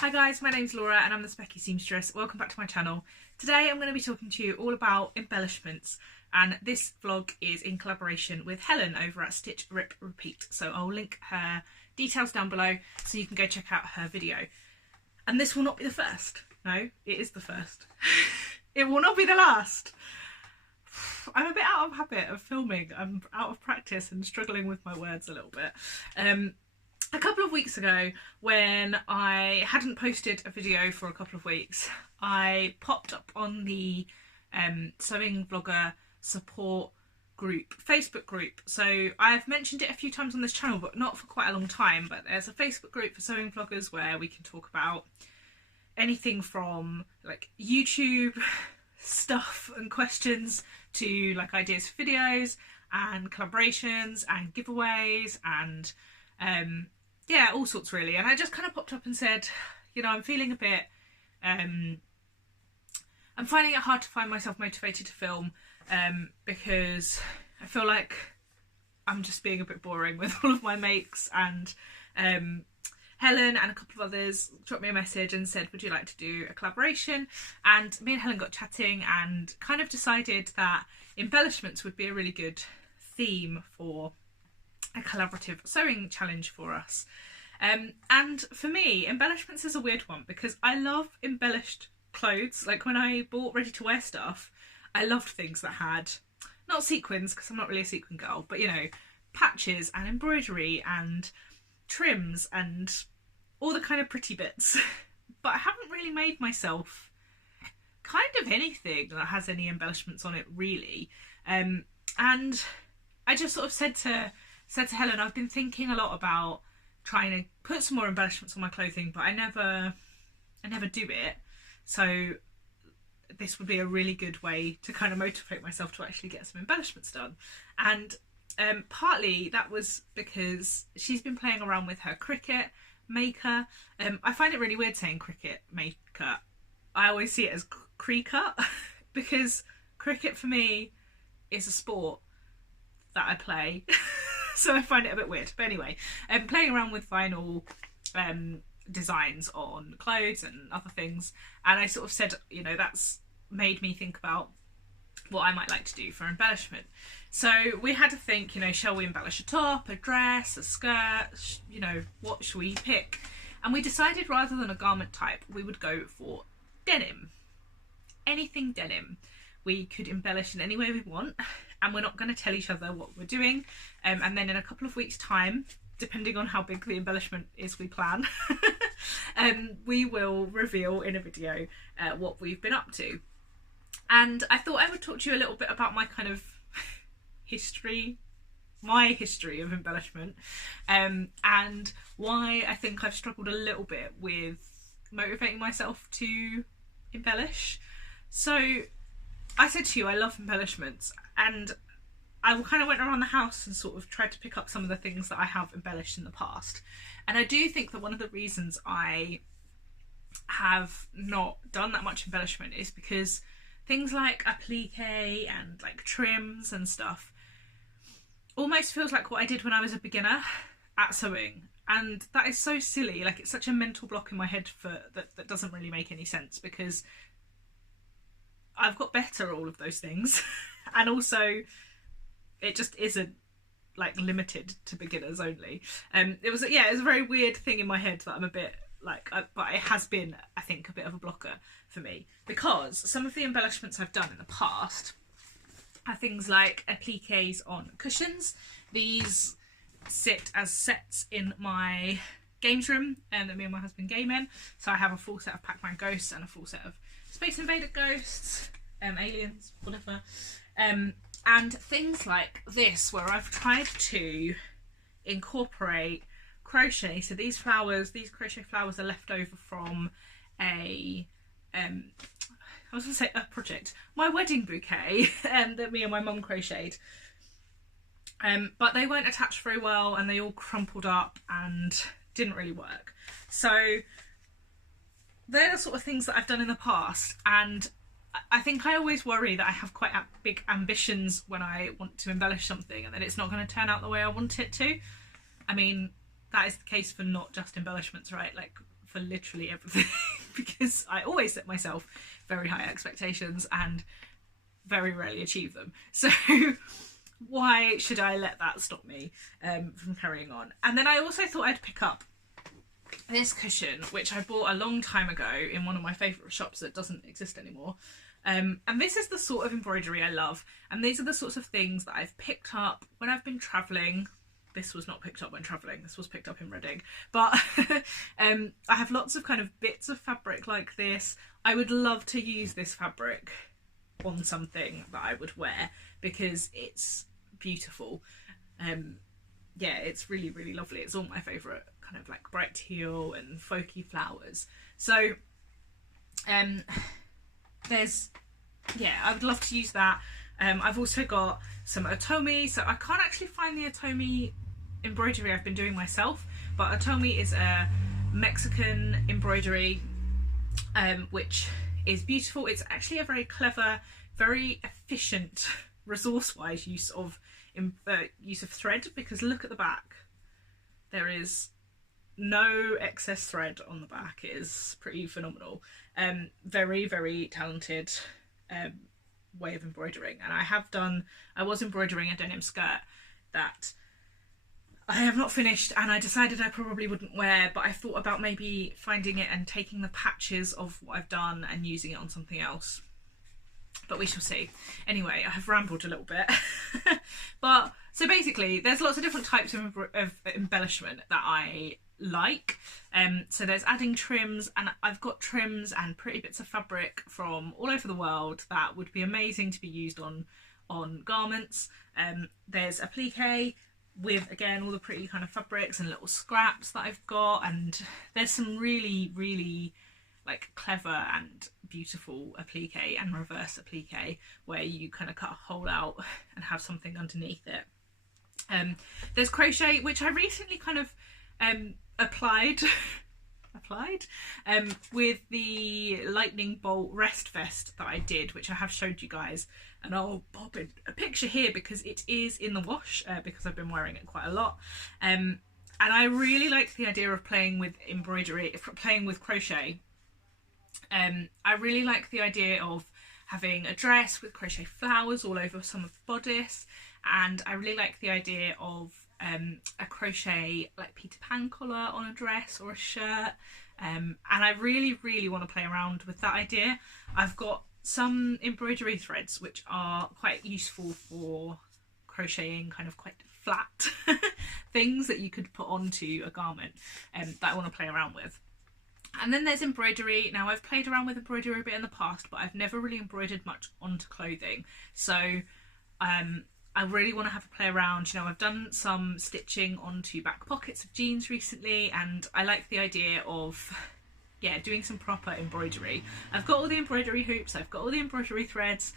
Hi guys, my name's Laura and I'm the Specky Seamstress. Welcome back to my channel. Today I'm going to be talking to you all about embellishments, and this vlog is in collaboration with Helen over at Stitch Rip Repeat. So I'll link her details down below so you can go check out her video. And this will not be the first. No, it is the first. It will not be the last. I'm a bit out of habit of filming. I'm out of practice and struggling with my words a little bit. A couple of weeks ago, when I hadn't posted a video for a couple of weeks, I popped up on the sewing vlogger support group, Facebook group. So I've mentioned it a few times on this channel, but not for quite a long time. But there's a Facebook group for sewing vloggers where we can talk about anything from like YouTube stuff and questions to like ideas for videos and collaborations and giveaways and yeah, all sorts really. And I just kind of popped up and said, you know, I'm feeling a bit, I'm finding it hard to find myself motivated to film because I feel like I'm just being a bit boring with all of my makes. And Helen and a couple of others dropped me a message and said, would you like to do a collaboration? And me and Helen got chatting and kind of decided that embellishments would be a really good theme for a collaborative sewing challenge for us. And for me, embellishments is a weird one because I love embellished clothes. Like when I bought ready to wear stuff, I loved things that had, not sequins because I'm not really a sequin girl, but you know, patches and embroidery and trims and all the kind of pretty bits. But I haven't really made myself kind of anything that has any embellishments on it really. And I just sort of said to Helen, I've been thinking a lot about trying to put some more embellishments on my clothing, but I never do it. So this would be a really good way to kind of motivate myself to actually get some embellishments done. And partly that was because she's been playing around with her Cricut maker. I find it really weird saying Cricut maker. I always see it as Cricut because Cricut for me is a sport that I play. So I find it a bit weird. But anyway, playing around with vinyl designs on clothes and other things. And I sort of said, you know, that's made me think about what I might like to do for embellishment. So we had to think, you know, shall we embellish a top, a dress, a skirt, you know, what should we pick? And we decided rather than a garment type, we would go for denim. Anything denim. We could embellish in any way we want, and we're not going to tell each other what we're doing. And then in a couple of weeks' time, depending on how big the embellishment is we plan, we will reveal in a video what we've been up to. And I thought I would talk to you a little bit about my kind of history of embellishment, and why I think I've struggled a little bit with motivating myself to embellish. So I said to you, I love embellishments, and I kind of went around the house and sort of tried to pick up some of the things that I have embellished in the past. And I do think that one of the reasons I have not done that much embellishment is because things like applique and like trims and stuff almost feels like what I did when I was a beginner at sewing. And that is so silly. Like, it's such a mental block in my head for that doesn't really make any sense, because I've got better at all of those things. And also it just isn't like limited to beginners only. It was a very weird thing in my head that I'm a bit like, but it has been, I think, a bit of a blocker for me, because some of the embellishments I've done in the past are things like appliques on cushions. These sit as sets in my games room that me and my husband game in. So I have a full set of Pac-Man ghosts and a full set of Space Invader ghosts, aliens, whatever. And things like this, where I've tried to incorporate crochet. So these flowers, these crochet flowers are left over from a I was going to say a project, my wedding bouquet that me and my mum crocheted. But they weren't attached very well and they all crumpled up and didn't really work. So they're the sort of things that I've done in the past, and I think I always worry that I have quite big ambitions when I want to embellish something and then it's not going to turn out the way I want it to. I mean, that is the case for not just embellishments, right? Like for literally everything because I always set myself very high expectations and very rarely achieve them. So why should I let that stop me from carrying on? And then I also thought I'd pick up this cushion, which I bought a long time ago in one of my favourite shops that doesn't exist anymore. And this is the sort of embroidery I love, and these are the sorts of things that I've picked up when I've been travelling. This was not picked up when travelling, this was picked up in Reading, but I have lots of kind of bits of fabric like this. I would love to use this fabric on something that I would wear because it's beautiful. Yeah, it's really, really lovely. It's all my favourite kind of like bright teal and folky flowers. So I would love to use that. I've also got some Otomi, so I can't actually find the Otomi embroidery I've been doing myself, but Otomi is a Mexican embroidery which is beautiful. It's actually a very clever, very efficient, resource-wise use of thread, because look at the back, there is no excess thread on the back. It is pretty phenomenal. Very, very talented way of embroidering. And I was embroidering a denim skirt that I have not finished, and I decided I probably wouldn't wear, but I thought about maybe finding it and taking the patches of what I've done and using it on something else. But we shall see. Anyway, I have rambled a little bit. But so basically there's lots of different types of embellishment that I like. So there's adding trims, and I've got trims and pretty bits of fabric from all over the world that would be amazing to be used on garments. There's applique with, again, all the pretty kind of fabrics and little scraps that I've got, and there's some really, really like clever and beautiful applique and reverse applique where you kind of cut a hole out and have something underneath it. There's crochet, which I recently kind of applied with the lightning bolt rest vest that I did, which I have showed you guys, and I'll pop in a picture here because it is in the wash because I've been wearing it quite a lot. And I really like the idea of playing with embroidery, playing with crochet. I really like the idea of having a dress with crochet flowers all over some of the bodice, and I really like the idea of a crochet like Peter Pan collar on a dress or a shirt, and I really, really want to play around with that idea. I've got some embroidery threads which are quite useful for crocheting kind of quite flat things that you could put onto a garment that I want to play around with. And then there's embroidery. Now, I've played around with embroidery a bit in the past, but I've never really embroidered much onto clothing. So I really want to have a play around. You know, I've done some stitching onto back pockets of jeans recently, and I like the idea of, yeah, doing some proper embroidery. I've got all the embroidery hoops, I've got all the embroidery threads.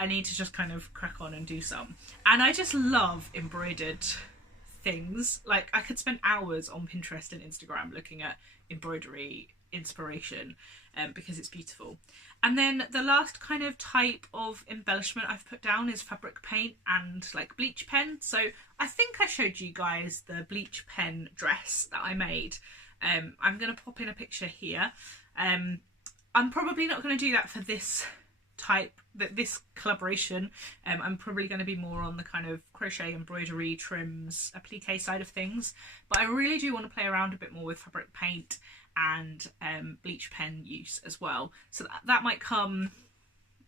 I need to just kind of crack on and do some. And I just love embroidered things. Like, I could spend hours on Pinterest and Instagram looking at embroidery inspiration because it's beautiful. And then the last kind of type of embellishment I've put down is fabric paint and like bleach pen. So I think I showed you guys the bleach pen dress that I made. I'm going to pop in a picture here. I'm probably not going to do that for this this collaboration. I'm probably going to be more on the kind of crochet, embroidery, trims, applique side of things, but I really do want to play around a bit more with fabric paint and bleach pen use as well, so that might come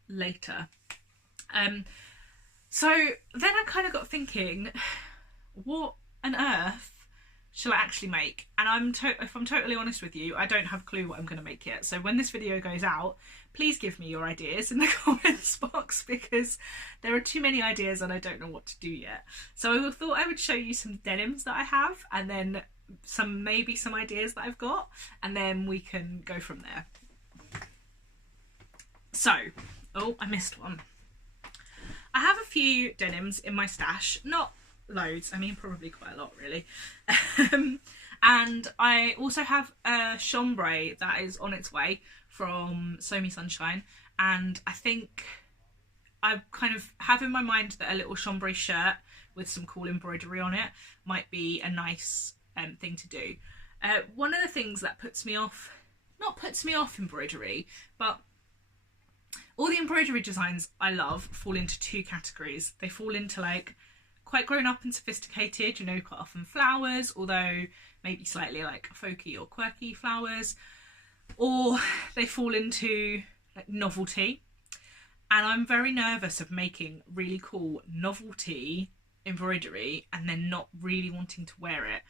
later. So then I kind of got thinking, what on earth shall I actually make? And if I'm totally honest with you, I don't have a clue what I'm going to make yet. So when this video goes out, please give me your ideas in the comments box, because there are too many ideas and I don't know what to do yet. So I thought I would show you some denims that I have, and then maybe some ideas that I've got, and then we can go from there. So, oh, I missed one. I have a few denims in my stash, not loads, I mean probably quite a lot really. And I also have a chambray that is on its way from Sew Me Sunshine, and I think I kind of have in my mind that a little chambray shirt with some cool embroidery on it might be a nice thing to do. One of the things that not puts me off embroidery, but all the embroidery designs I love fall into two categories. They fall into like quite grown up and sophisticated, you know, quite often flowers, although maybe slightly like folky or quirky flowers, or they fall into like novelty. And I'm very nervous of making really cool novelty embroidery and then not really wanting to wear it.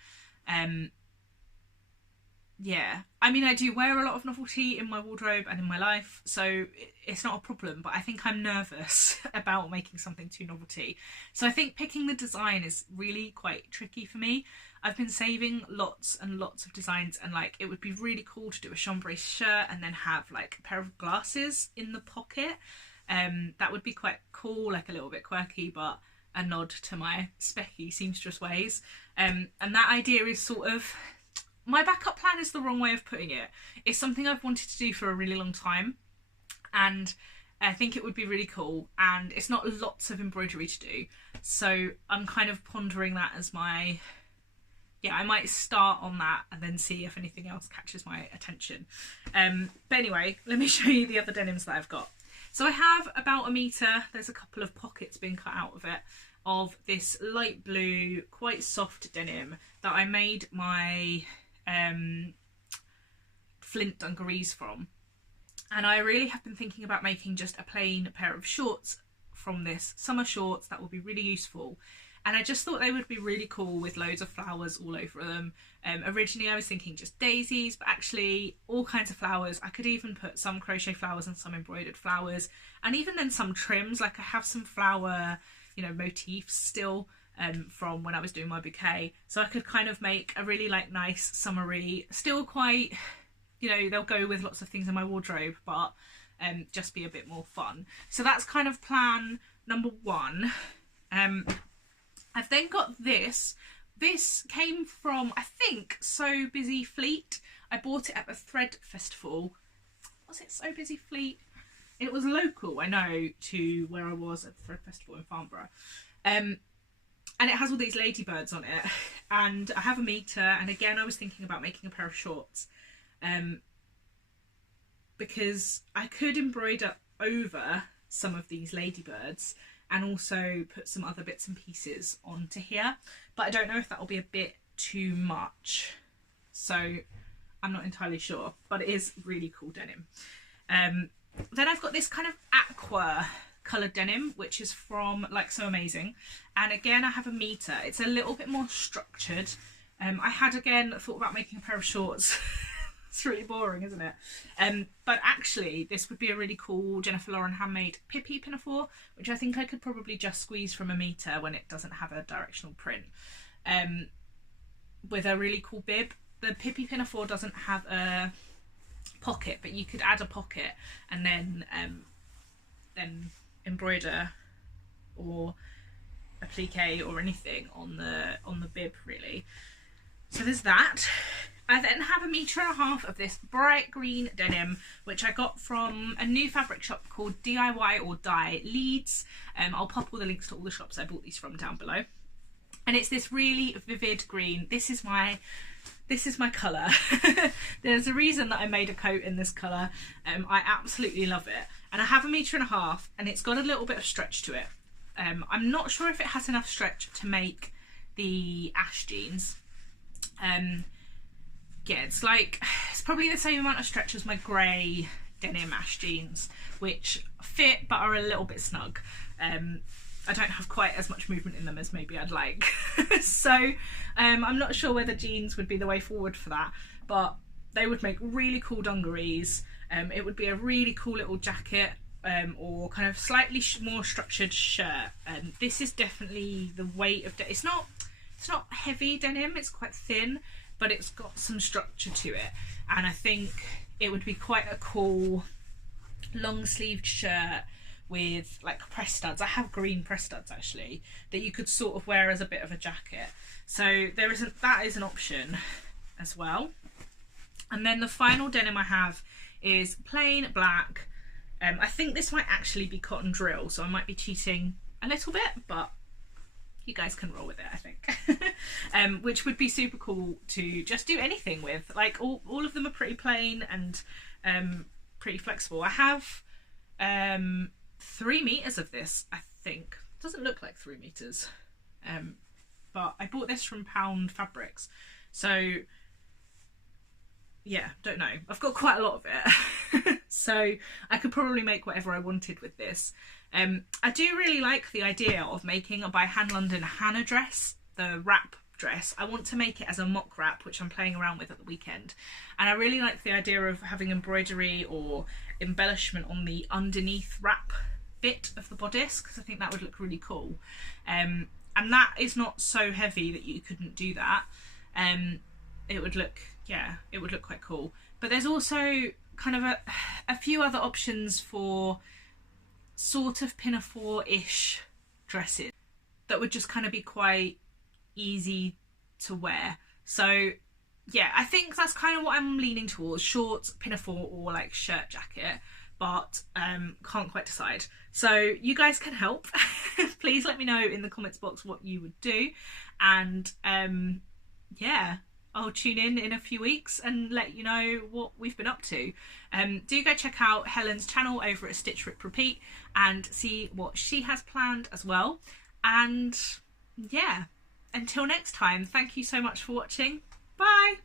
Yeah, I mean, I do wear a lot of novelty in my wardrobe and in my life, so it's not a problem, but I think I'm nervous about making something too novelty. So I think picking the design is really quite tricky for me. I've been saving lots and lots of designs, and like it would be really cool to do a chambray shirt and then have like a pair of glasses in the pocket. That would be quite cool, like a little bit quirky, but a nod to my Specky seamstress ways. And that idea is sort of, my backup plan is the wrong way of putting it. It's something I've wanted to do for a really long time, and I think it would be really cool, and it's not lots of embroidery to do, so I'm kind of pondering that as my, yeah, I might start on that and then see if anything else catches my attention. But anyway, let me show you the other denims that I've got. So I have about 1 metre, there's a couple of pockets being cut out of it, of this light blue, quite soft denim that I made my flint dungarees from. And I really have been thinking about making just a plain pair of shorts from this, summer shorts that will be really useful. And I just thought they would be really cool with loads of flowers all over them. Originally I was thinking just daisies, but actually all kinds of flowers. I could even put some crochet flowers and some embroidered flowers, and even then some trims. Like I have some flower, you know, motifs still from when I was doing my bouquet, so I could kind of make a really like nice summery, still quite, you know, they'll go with lots of things in my wardrobe, but just be a bit more fun. So that's kind of plan number one. I've then got this. This came from, I think, So Busy Fleet. I bought it at the Thread Festival. Was it So Busy Fleet? It was local, I know, to where I was at the Thread Festival in Farnborough. And it has all these ladybirds on it. And I have 1 metre, and again I was thinking about making a pair of shorts. Because I could embroider over some of these ladybirds and also put some other bits and pieces onto here, but I don't know if that will be a bit too much, so I'm not entirely sure, but it is really cool denim. Then I've got this kind of aqua coloured denim, which is from Like So Amazing, and again I have 1 metre. It's a little bit more structured. I had again thought about making a pair of shorts. It's really boring, isn't it? But actually this would be a really cool Jennifer Lauren handmade Pippi pinafore, which I think I could probably just squeeze from 1 metre when it doesn't have a directional print, with a really cool bib. The Pippi pinafore doesn't have a pocket, but you could add a pocket and then embroider or applique or anything on the bib really. So there's that. I then have 1.5 metres of this bright green denim, which I got from a new fabric shop called DIY or Dye Leeds. I'll pop all the links to all the shops I bought these from down below. And it's this really vivid green. This is my colour. There's a reason that I made a coat in this colour. I absolutely love it. And I have 1.5 metres, and it's got a little bit of stretch to it. I'm not sure if it has enough stretch to make the ash jeans. Yeah, it's probably the same amount of stretch as my grey denim ash jeans, which fit but are a little bit snug. I don't have quite as much movement in them as maybe I'd like. So I'm not sure whether jeans would be the way forward for that, but they would make really cool dungarees. It would be a really cool little jacket, or kind of slightly more structured shirt. This is definitely the weight of it's not heavy denim, it's quite thin, but it's got some structure to it, and I think it would be quite a cool long sleeved shirt with like press studs. I have green press studs actually that you could sort of wear as a bit of a jacket, so that is an option as well. And then the final denim I have is plain black. I think this might actually be cotton drill, so I might be cheating a little bit, but you guys can roll with it, I think. Which would be super cool to just do anything with. Like all of them are pretty plain and pretty flexible. I have 3 meters of this, I think. It doesn't look like 3 meters, but I bought this from Pound Fabrics, so yeah, don't know. I've got quite a lot of it, so I could probably make whatever I wanted with this. I do really like the idea of making a by Hand London Hannah dress, the wrap dress. I want to make it as a mock wrap, which I'm playing around with at the weekend, and I really like the idea of having embroidery or embellishment on the underneath wrap bit of the bodice, because I think that would look really cool. And that is not so heavy that you couldn't do that. It would look, yeah, it would look quite cool. But there's also kind of a few other options for sort of pinafore-ish dresses that would just kind of be quite easy to wear. So yeah, I think that's kind of what I'm leaning towards, shorts, pinafore, or like shirt jacket, but can't quite decide. So you guys can help. Please let me know in the comments box what you would do, and yeah, I'll tune in a few weeks and let you know what we've been up to. Do go check out Helen's channel over at Stitch Rip Repeat and see what she has planned as well. And yeah, until next time, thank you so much for watching. Bye!